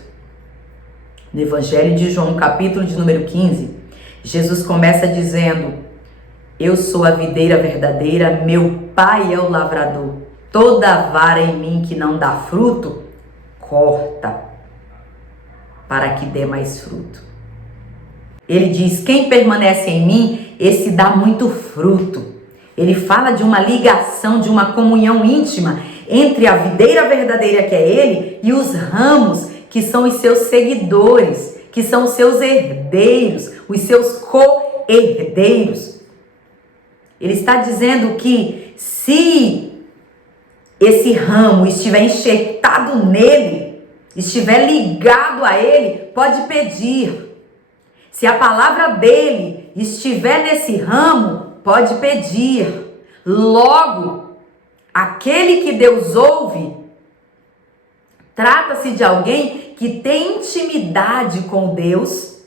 No Evangelho de João capítulo de número 15, Jesus começa dizendo: eu sou a videira verdadeira, meu Pai é o lavrador. Toda vara em mim que não dá fruto, corta, para que dê mais fruto. Ele diz: quem permanece em mim, esse dá muito fruto. Ele fala de uma ligação, de uma comunhão íntima entre a videira verdadeira, que é ele, e os ramos, que são os seus seguidores, que são os seus herdeiros, os seus co-herdeiros. Ele está dizendo que se esse ramo estiver enxertado nele, estiver ligado a ele, pode pedir. Se a palavra dele estiver nesse ramo, pode pedir. Logo, aquele que Deus ouve, trata-se de alguém que tem intimidade com Deus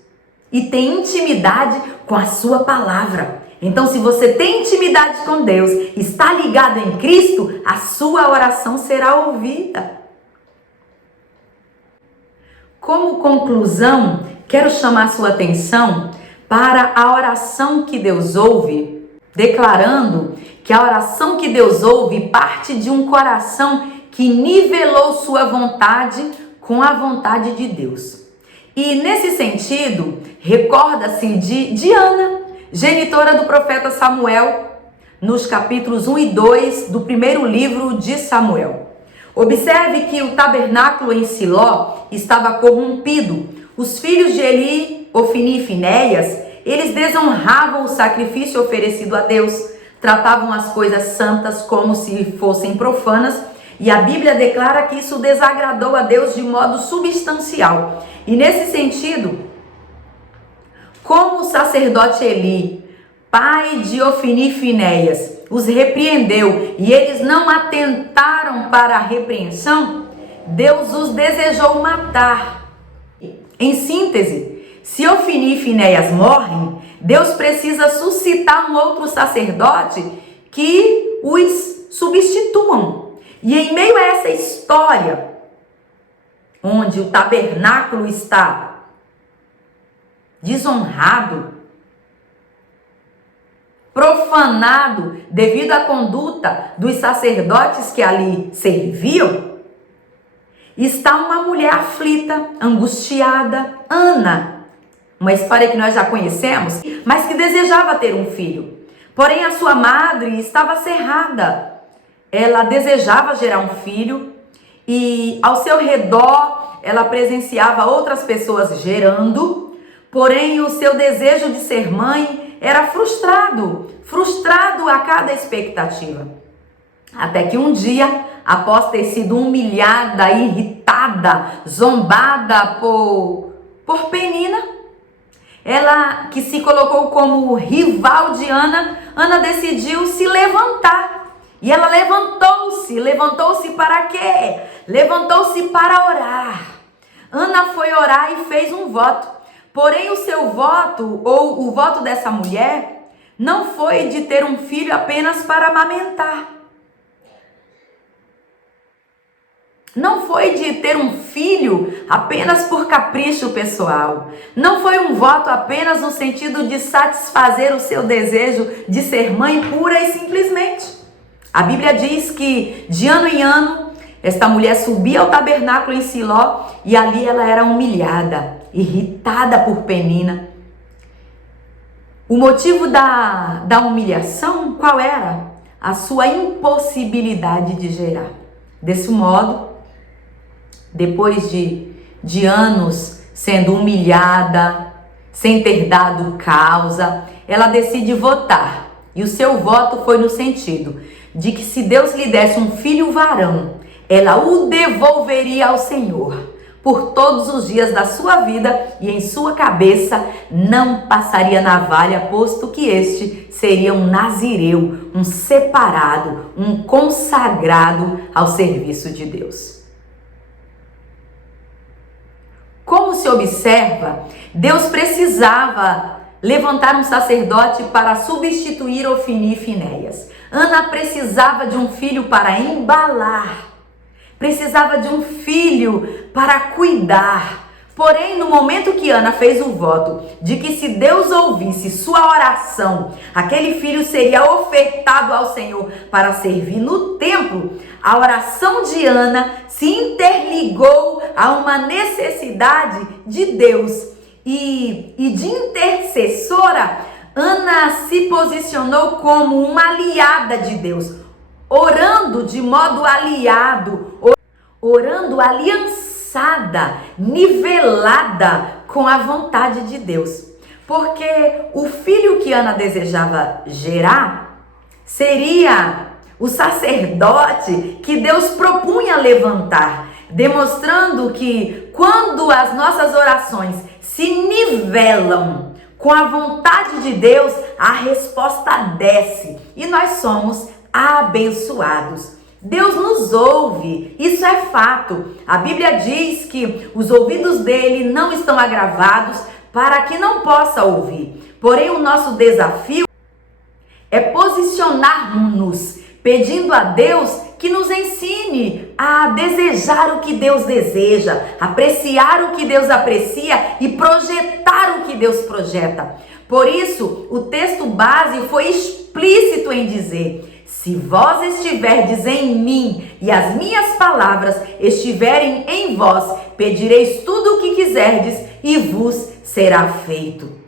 e tem intimidade com a sua palavra. Então, se você tem intimidade com Deus, está ligado em Cristo, a sua oração será ouvida. Como conclusão, quero chamar sua atenção para a oração que Deus ouve, declarando que a oração que Deus ouve parte de um coração que nivelou sua vontade com a vontade de Deus. E nesse sentido, recorda-se de Ana, genitora do profeta Samuel, nos capítulos 1 e 2 do primeiro livro de Samuel. Observe que o tabernáculo em Siló estava corrompido. Os filhos de Eli, Ofni e Finéias, eles desonravam o sacrifício oferecido a Deus, tratavam as coisas santas como se fossem profanas, e a Bíblia declara que isso desagradou a Deus de modo substancial. E nesse sentido, como o sacerdote Eli, pai de Ofni e Finéias, os repreendeu e eles não atentaram para a repreensão, Deus os desejou matar. Em síntese, se Ofni e Finéias morrem, Deus precisa suscitar um outro sacerdote que os substituam. E em meio a essa história, onde o tabernáculo está desonrado, profanado devido à conduta dos sacerdotes que ali serviam, está uma mulher aflita, angustiada, Ana, uma história que nós já conhecemos, mas que desejava ter um filho. Porém, a sua madre estava cerrada. Ela desejava gerar um filho e ao seu redor ela presenciava outras pessoas gerando. Porém, o seu desejo de ser mãe era frustrado a cada expectativa. Até que um dia, após ter sido humilhada, irritada, zombada por Penina, ela que se colocou como rival de Ana, Ana decidiu se levantar. E ela levantou-se para quê? Levantou-se para orar. Ana foi orar e fez um voto. Porém, o seu voto, ou o voto dessa mulher, não foi de ter um filho apenas para amamentar. Não foi de ter um filho apenas por capricho pessoal. Não foi um voto apenas no sentido de satisfazer o seu desejo de ser mãe pura e simplesmente. A Bíblia diz que de ano em ano, esta mulher subia ao tabernáculo em Siló e ali ela era humilhada, irritada por Penina. O motivo da humilhação, qual era? A sua impossibilidade de gerar. Desse modo, depois de anos sendo humilhada, sem ter dado causa, ela decide votar. E o seu voto foi no sentido de que se Deus lhe desse um filho varão, ela o devolveria ao Senhor por todos os dias da sua vida e em sua cabeça não passaria navalha, posto que este seria um nazireu, um separado, um consagrado ao serviço de Deus. Como se observa, Deus precisava levantar um sacerdote para substituir Ofni e Finéias. Ana precisava de um filho para embalar, precisava de um filho para cuidar. Porém, no momento que Ana fez o voto de que se Deus ouvisse sua oração, aquele filho seria ofertado ao Senhor para servir no templo, a oração de Ana se interligou a uma necessidade de Deus. E de intercessora, Ana se posicionou como uma aliada de Deus, orando de modo aliado, orando aliançada, nivelada com a vontade de Deus. Porque o filho que Ana desejava gerar seria o sacerdote que Deus propunha levantar, demonstrando que quando as nossas orações se nivelam com a vontade de Deus, a resposta desce e nós somos abençoados. Deus nos ouve, isso é fato. A Bíblia diz que os ouvidos dele não estão agravados para que não possa ouvir. Porém, o nosso desafio é posicionar-nos pedindo a Deus que nos ensine a desejar o que Deus deseja, apreciar o que Deus aprecia e projetar o que Deus projeta. Por isso, o texto base foi explícito em dizer: se vós estiverdes em mim e as minhas palavras estiverem em vós, pedireis tudo o que quiserdes e vos será feito.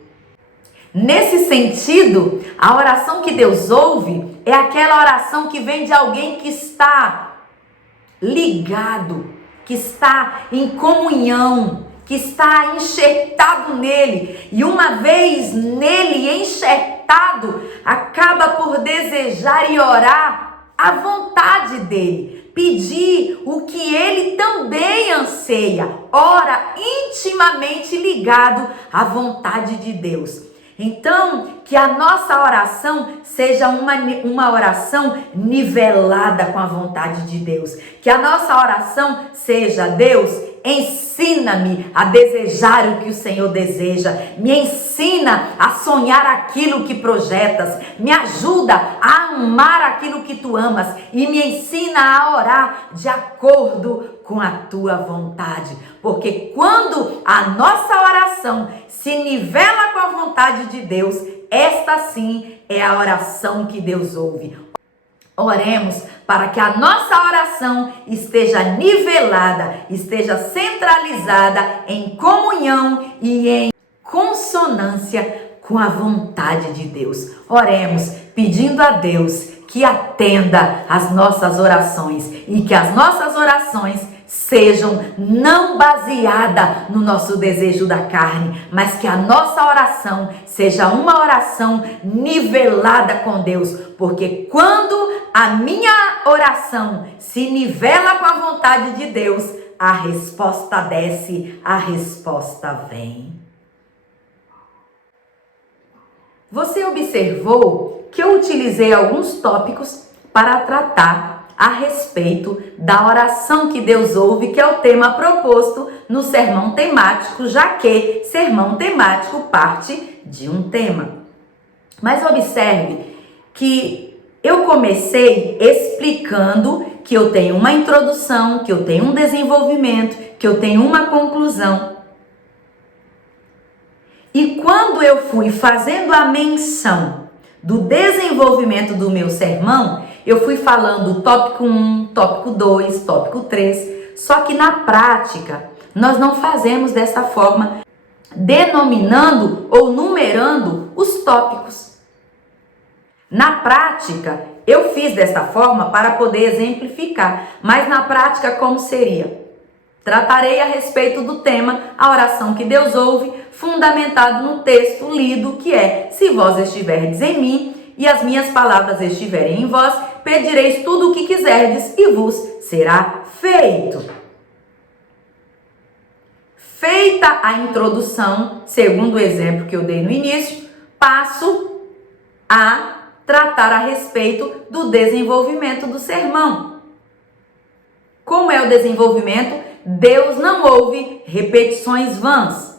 Nesse sentido, a oração que Deus ouve é aquela oração que vem de alguém que está ligado, que está em comunhão, que está enxertado nele. E uma vez nele enxertado, acaba por desejar e orar a vontade dele, pedir o que ele também anseia, ora intimamente ligado à vontade de Deus. Então, que a nossa oração seja uma oração nivelada com a vontade de Deus. Que a nossa oração seja: Deus, ensina-me a desejar o que o Senhor deseja. Me ensina a sonhar aquilo que projetas. Me ajuda a amar aquilo que tu amas. E me ensina a orar de acordo com a tua vontade. Porque quando a nossa oração se nivela com a vontade de Deus, esta sim é a oração que Deus ouve. Oremos para que a nossa oração esteja nivelada, esteja centralizada em comunhão e em consonância com a vontade de Deus. Oremos pedindo a Deus que atenda às nossas orações e que as nossas orações sejam não baseada no nosso desejo da carne, mas que a nossa oração seja uma oração nivelada com Deus, porque quando a minha oração se nivela com a vontade de Deus, a resposta desce, a resposta vem. Você observou que eu utilizei alguns tópicos para tratar a respeito da oração que Deus ouve, que é o tema proposto no sermão temático, já que sermão temático parte de um tema. Mas observe que eu comecei explicando que eu tenho uma introdução, que eu tenho um desenvolvimento, que eu tenho uma conclusão. E quando eu fui fazendo a menção do desenvolvimento do meu sermão, eu fui falando tópico 1, tópico 2, tópico 3, só que na prática nós não fazemos dessa forma, denominando ou numerando os tópicos. Na prática, eu fiz dessa forma para poder exemplificar, mas na prática como seria? Tratarei a respeito do tema, a oração que Deus ouve, fundamentado no texto lido, que é: se vós estiverdes em mim e as minhas palavras estiverem em vós, pedireis tudo o que quiserdes e vos será feito. Feita a introdução, segundo o exemplo que eu dei no início, passo a tratar a respeito do desenvolvimento do sermão. Como é o desenvolvimento? Deus não ouve repetições vãs.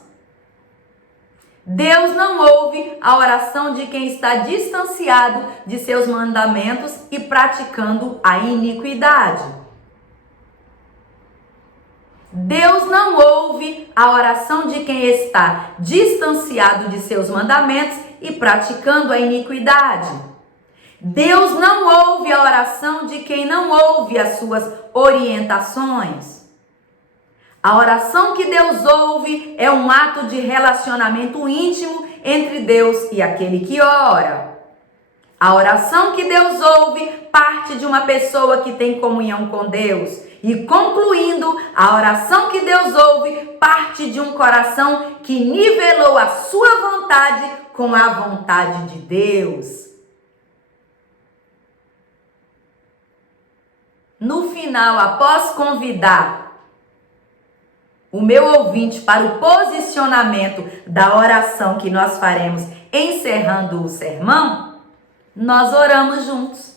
Deus não ouve a oração de quem está distanciado de seus mandamentos e praticando a iniquidade. Deus não ouve a oração de quem está distanciado de seus mandamentos e praticando a iniquidade. Deus não ouve a oração de quem não ouve as suas orientações. A oração que Deus ouve é um ato de relacionamento íntimo entre Deus e aquele que ora. A oração que Deus ouve parte de uma pessoa que tem comunhão com Deus. E concluindo, a oração que Deus ouve parte de um coração que nivelou a sua vontade com a vontade de Deus. No final, após convidar o meu ouvinte para o posicionamento da oração que nós faremos encerrando o sermão, nós oramos juntos.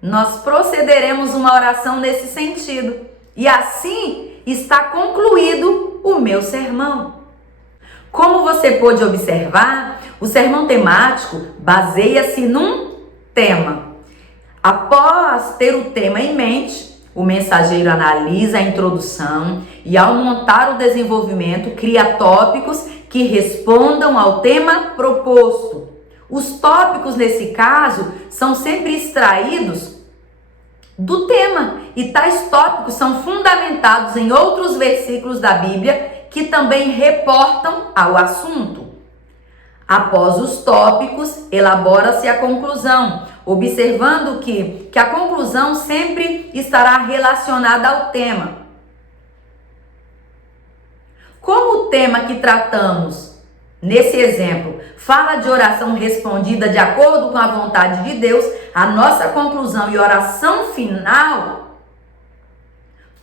Nós procederemos uma oração nesse sentido. E assim está concluído o meu sermão. Como você pôde observar, o sermão temático baseia-se num tema. Após ter o tema em mente, o mensageiro analisa a introdução e, ao montar o desenvolvimento, cria tópicos que respondam ao tema proposto. Os tópicos, nesse caso, são sempre extraídos do tema, e tais tópicos são fundamentados em outros versículos da Bíblia que também reportam ao assunto. Após os tópicos, elabora-se a conclusão, observando que a conclusão sempre estará relacionada ao tema. Como o tema que tratamos nesse exemplo fala de oração respondida de acordo com a vontade de Deus, a nossa conclusão e oração final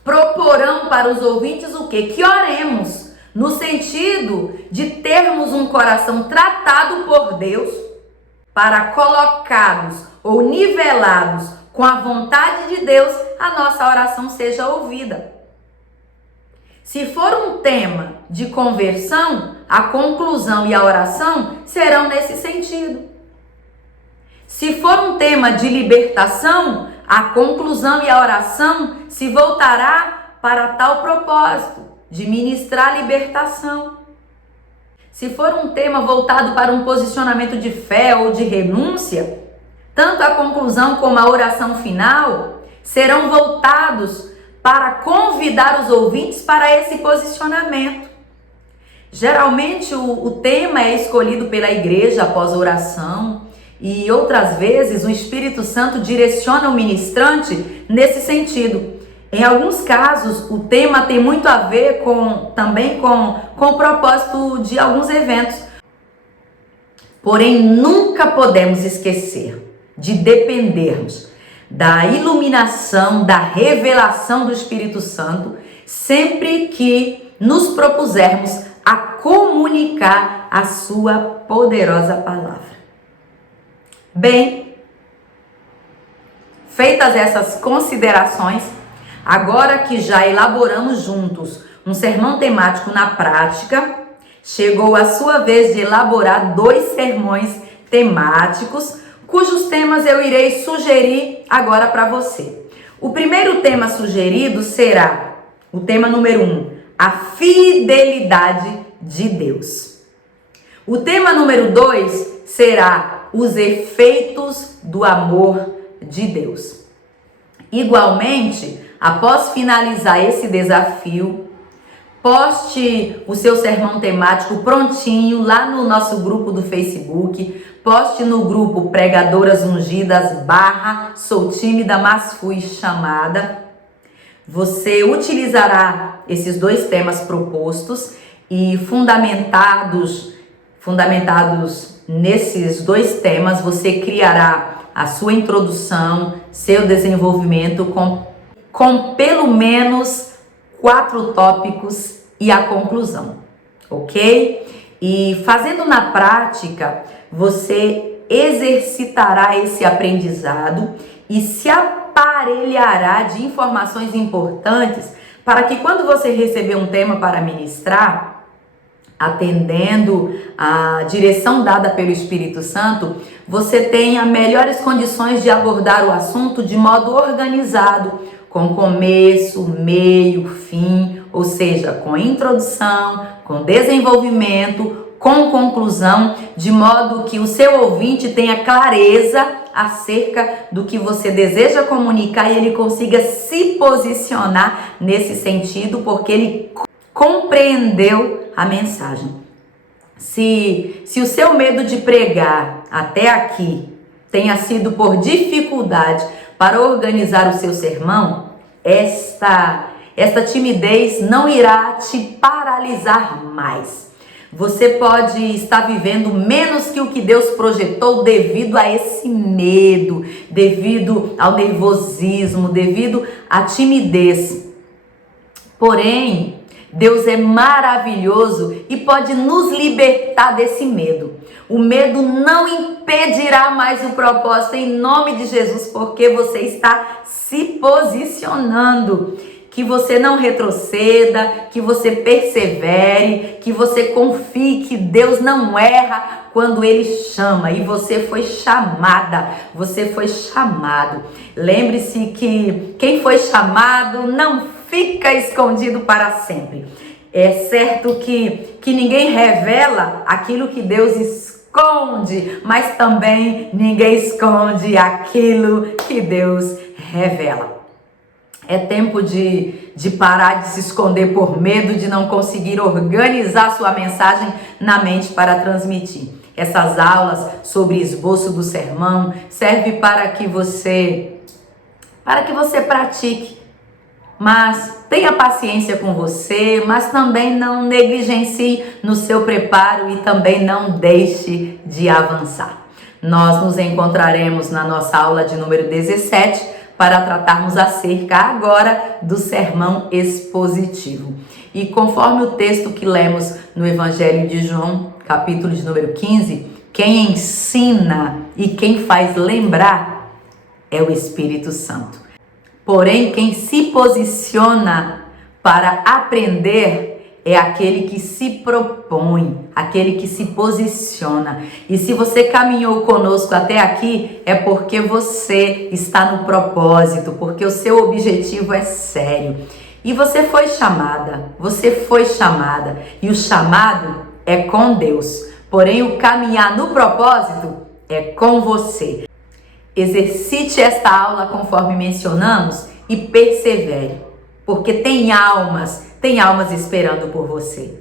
proporão para os ouvintes o quê? Que oremos, no sentido de termos um coração tratado por Deus para colocados ou nivelados com a vontade de Deus, a nossa oração seja ouvida. Se for um tema de conversão, a conclusão e a oração serão nesse sentido. Se for um tema de libertação, a conclusão e a oração se voltará para tal propósito, de ministrar libertação. Se for um tema voltado para um posicionamento de fé ou de renúncia, tanto a conclusão como a oração final serão voltados para convidar os ouvintes para esse posicionamento. Geralmente o tema é escolhido pela igreja após a oração e outras vezes o Espírito Santo direciona o ministrante nesse sentido. Em alguns casos, o tema tem muito a ver também com o propósito de alguns eventos. Porém, nunca podemos esquecer de dependermos da iluminação, da revelação do Espírito Santo, sempre que nos propusermos a comunicar a sua poderosa palavra. Bem, feitas essas considerações, agora que já elaboramos juntos um sermão temático na prática, chegou a sua vez de elaborar 2 sermões temáticos, cujos temas eu irei sugerir agora para você. O primeiro tema sugerido será o tema número 1, a fidelidade de Deus. O tema número 2 será os efeitos do amor de Deus. Igualmente, após finalizar esse desafio, poste o seu sermão temático prontinho lá no nosso grupo do Facebook, poste no grupo Pregadoras Ungidas / Sou Tímida, mas Fui Chamada. Você utilizará esses 2 temas propostos e fundamentados nesses 2 temas, você criará a sua introdução, seu desenvolvimento com pelo menos 4 tópicos e a conclusão, ok? E fazendo na prática, você exercitará esse aprendizado e se aparelhará de informações importantes para que quando você receber um tema para ministrar, atendendo a direção dada pelo Espírito Santo, você tenha melhores condições de abordar o assunto de modo organizado, com começo, meio, fim, ou seja, com introdução, com desenvolvimento, com conclusão, de modo que o seu ouvinte tenha clareza acerca do que você deseja comunicar e ele consiga se posicionar nesse sentido, porque ele compreendeu a mensagem. Se o seu medo de pregar até aqui tenha sido por dificuldade para organizar o seu sermão, esta timidez não irá te paralisar mais. Você pode estar vivendo menos que o que Deus projetou devido a esse medo, devido ao nervosismo, devido à timidez. Porém, Deus é maravilhoso e pode nos libertar desse medo. O medo não impedirá mais o propósito em nome de Jesus, porque você está se posicionando. Que você não retroceda, que você persevere, que você confie que Deus não erra quando Ele chama. E você foi chamada, você foi chamado. Lembre-se que quem foi chamado não fica escondido para sempre. É certo que ninguém revela aquilo que Deus esconde, mas também ninguém esconde aquilo que Deus revela. É tempo de parar de se esconder por medo de não conseguir organizar sua mensagem na mente para transmitir. Essas aulas sobre esboço do sermão servem para que você pratique. Mas tenha paciência com você, mas também não negligencie no seu preparo e também não deixe de avançar. Nós nos encontraremos na nossa aula de número 17 para tratarmos acerca agora do sermão expositivo. E conforme o texto que lemos no Evangelho de João, capítulo de número 15, quem ensina e quem faz lembrar é o Espírito Santo. Porém, quem se posiciona para aprender é aquele que se propõe, aquele que se posiciona. E se você caminhou conosco até aqui, é porque você está no propósito, porque o seu objetivo é sério. E você foi chamada. E o chamado é com Deus. Porém, o caminhar no propósito é com você. Exercite esta aula conforme mencionamos e persevere, porque tem almas esperando por você.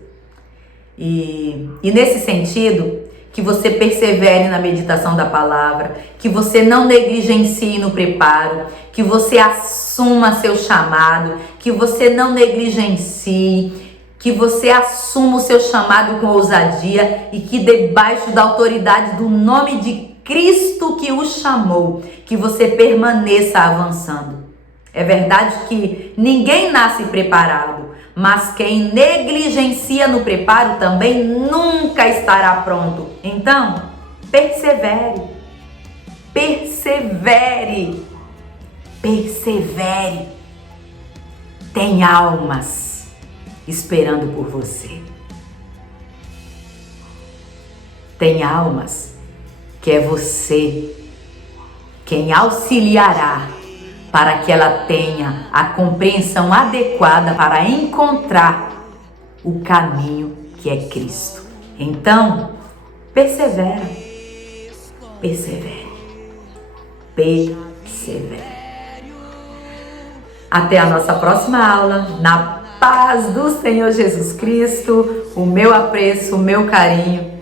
E nesse sentido, que você persevere na meditação da palavra, que você não negligencie no preparo, que você assuma seu chamado, que você não negligencie, que você assuma o seu chamado com ousadia e que debaixo da autoridade do nome de Cristo que o chamou, que você permaneça avançando. É verdade que ninguém nasce preparado, mas quem negligencia no preparo também nunca estará pronto. Então, persevere, persevere, persevere. Tem almas esperando por você. Tem almas que é você quem auxiliará para que ela tenha a compreensão adequada para encontrar o caminho que é Cristo. Então, persevera, persevere, persevere. Até a nossa próxima aula, na paz do Senhor Jesus Cristo, o meu apreço, o meu carinho